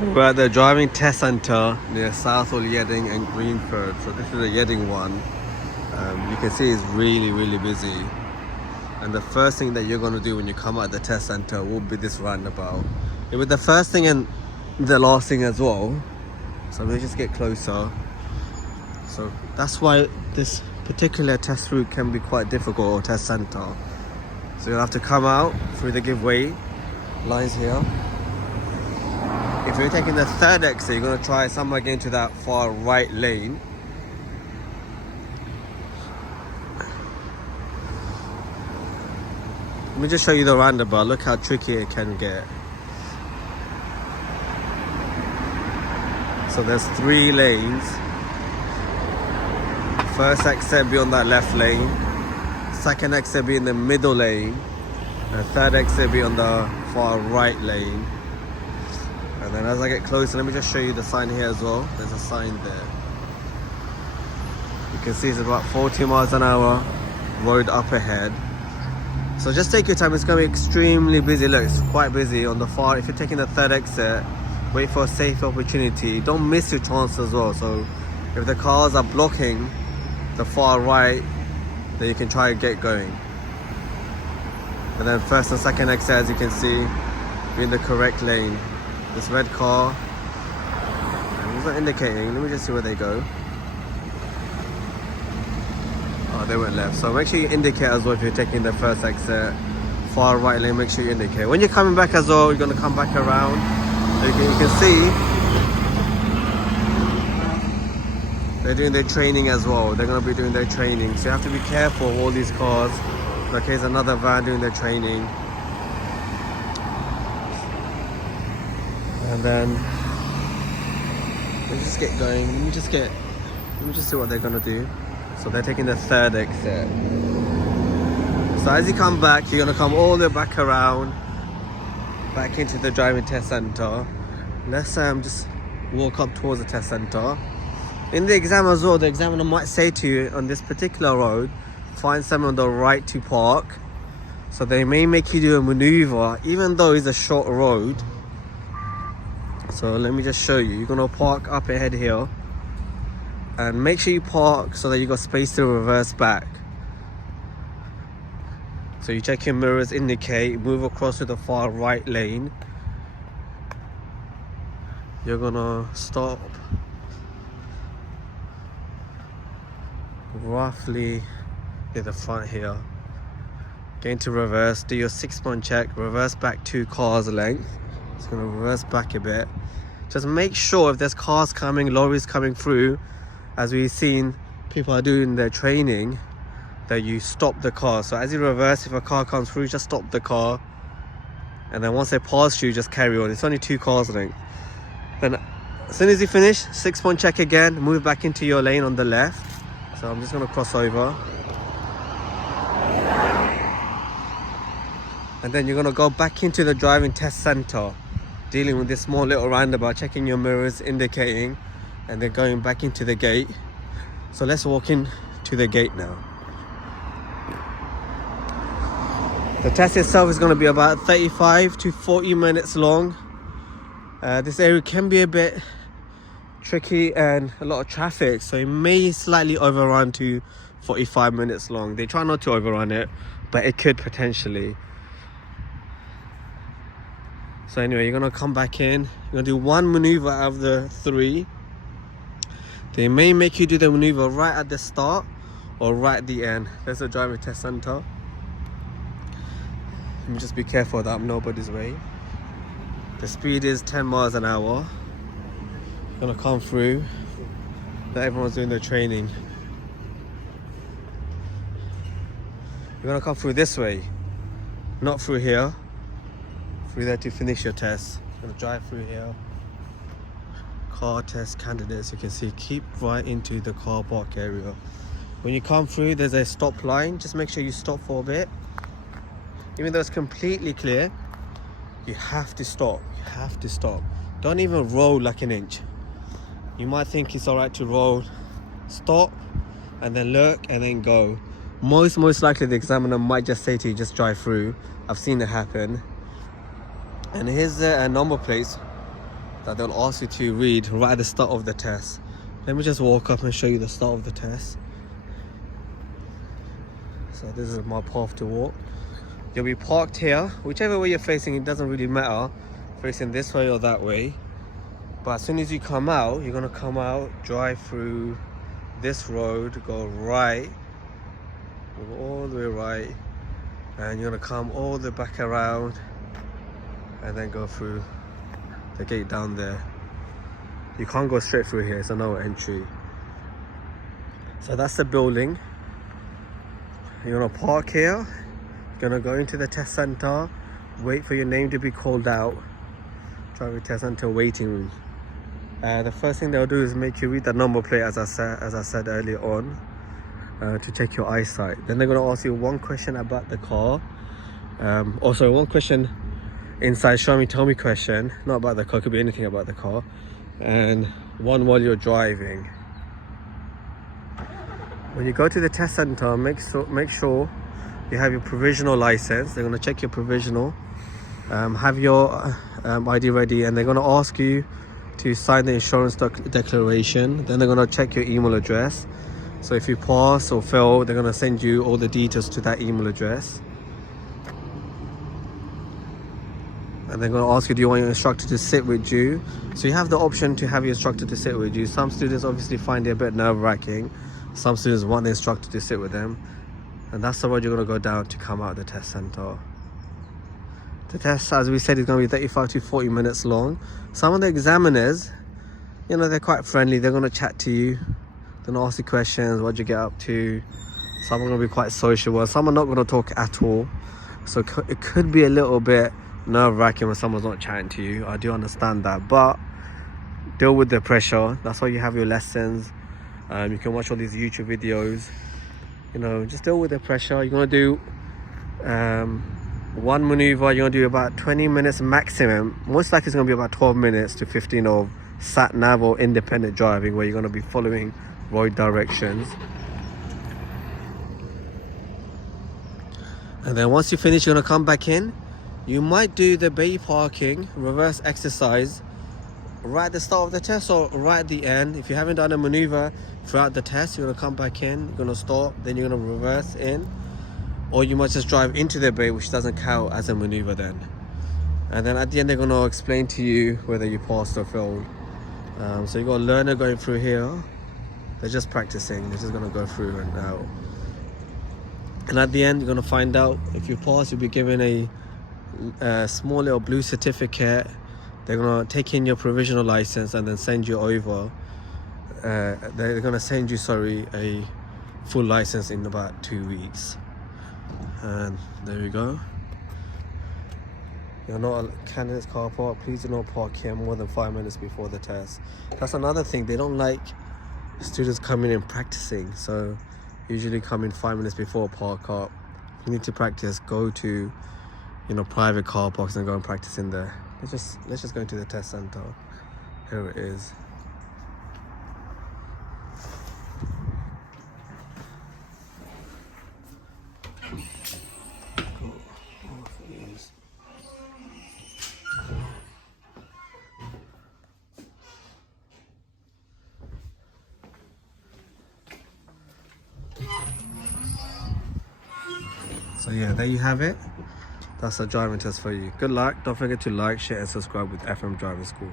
We're at the driving test centre near Southall, Yeading and Greenford. So this is the Yeading one. You can see it's really busy. And the first thing that you're going to do when you come out the test centre will be this roundabout. It was the first thing and the last thing as well. So let's just get closer. So that's why this particular test route can be quite difficult, or test centre. So you'll have to come out through the giveaway lines here. If you're taking the third exit, you're going to try somewhere getting to that far right lane. Let me just show you the roundabout. Look how tricky it can get. So there's 3 lanes. First exit be on that left lane. Second exit be in the middle lane. And third exit be on the far right lane. And then as I get closer, let me just show you the sign here as well. There's a sign there. You can see it's about 40 miles an hour, road up ahead. So just take your time, it's going to be extremely busy. Look, it's quite busy on the far. If you're taking the third exit, wait for a safe opportunity. Don't miss your chance as well. So if the cars are blocking the far right, then you can try and get going. And then first and second exit, as you can see, be in the correct lane. This red car, it's not indicating. Let me just see where they go. Oh, they went left. So make sure you indicate as well if you're taking the first exit. Far right lane, make sure you indicate. When you're coming back as well, you're going to come back around. So you can see they're doing their training as well. They're going to be doing their training. So you have to be careful of all these cars. Like here's another van doing their training. And then let's just get going. Let me just see what they're gonna do. So they're taking the third exit. So as you come back, you're gonna come all the way back around, back into the driving test centre. Let's just walk up towards the test centre. In the exam as well, the examiner might say to you on this particular road, find somewhere on the right to park. So they may make you do a manoeuvre, even though it's a short road. So let me just show you. You're gonna park up ahead here and make sure you park so that you got space to reverse back. So you check your mirrors, indicate, move across to the far right lane. You're gonna stop roughly near the front here. Get into reverse, do your 6-point check, reverse back 2 cars length. It's gonna reverse back a bit. Just make sure if there's cars coming, lorries coming through, as we've seen people are doing their training, that you stop the car. So as you reverse, if a car comes through, just stop the car. And then once they pass you, just carry on. It's only 2 cars length. Then as soon as you finish, 6-point check again, move back into your lane on the left. So I'm just gonna cross over. And then you're gonna go back into the driving test centre, dealing with this small little roundabout, checking your mirrors, indicating, and then going back into the gate. So let's walk in to the gate now. The test itself is going to be about 35 to 40 minutes long. This area can be a bit tricky and a lot of traffic, so it may slightly overrun to 45 minutes long. They try not to overrun it, but it could potentially. So anyway, you're gonna come back in. You're gonna do 1 maneuver out of the 3. They may make you do the maneuver right at the start or right at the end. There's the driving test centre. Let me just be careful that I'm nobody's way. The speed is 10 miles an hour. Gonna come through. That everyone's doing their training. You're gonna come through this way, not through here. Through there to finish your test. Gonna drive through here. Car test candidates, you can see, keep right into the car park area. When you come through, there's a stop line. Just make sure you stop for a bit. Even though it's completely clear, you have to stop. You have to stop. Don't even roll like an inch. You might think it's all right to roll. Stop and then look and then go. Most likely the examiner might just say to you, just drive through. I've seen it happen. And here's the number plates that they'll ask you to read right at the start of the test. Let me just walk up and show you the start of the test. So this is my path to walk. You'll be parked here, whichever way you're facing, it doesn't really matter, facing this way or that way. But as soon as you come out, you're gonna come out, drive through this road, go right, go all the way right, and you're gonna come all the way back around and then go through the gate down there. You can't go straight through here, it's a no entry. So that's the building. You're gonna park here, you're gonna go into the test center, wait for your name to be called out, driving test center waiting room. The first thing they'll do is make you read the number plate, as I said earlier on, to check your eyesight. Then they're gonna ask you one question about the car. Also one question inside, show me, tell me question, not about the car, it could be anything about the car, and one while you're driving. When you go to the test center, make sure you have your provisional license. They're going to check your provisional, have your ID ready, and they're going to ask you to sign the insurance declaration. Then they're going to check your email address. So if you pass or fail, they're going to send you all the details to that email address. And they're going to ask you, do you want your instructor to sit with you? So you have the option to have your instructor to sit with you. Some students obviously find it a bit nerve-wracking. Some students want the instructor to sit with them. And that's the road you're going to go down to come out of the test center. The test, as we said, is going to be 35 to 40 minutes long. Some of the examiners, you know, they're quite friendly. They're going to chat to you. They're going to ask you questions. What'd you get up to? Some are going to be quite sociable. Some are not going to talk at all. So it could be a little bit nerve-wracking when someone's not chatting to you. I do understand that. But deal with the pressure. That's why you have your lessons. You can watch all these YouTube videos. You know, just deal with the pressure. You're going to do one maneuver. You're going to do about 20 minutes maximum. Most likely it's going to be about 12 minutes to 15 of sat nav or independent driving, where you're going to be following road directions. And then once you finish, you're going to come back in. You might do the bay parking reverse exercise right at the start of the test or right at the end. If you haven't done a maneuver throughout the test, you're going to come back in, you're going to stop, then you're going to reverse in. Or you might just drive into the bay, which doesn't count as a maneuver then. And then at the end, they're going to explain to you whether you passed or failed. So you got a learner going through here. They're just practicing. They're just going to go through and out. And at the end, you're going to find out if you pass, you'll be given a small little blue certificate. They're going to take in your provisional license and then send you over. They're going to send you, a full license in about 2 weeks. And there you go. You're not a candidate's car park. Please do not park here more than 5 minutes before the test. That's another thing. They don't like students coming in practicing. So usually come in 5 minutes before park up. If you need to practice, go to private car parks and go and practice in there. Let's just go into the test center. Here it is. So yeah, there you have it. That's a driving test for you. Good luck. Don't forget to like, share and subscribe with FM Driving School.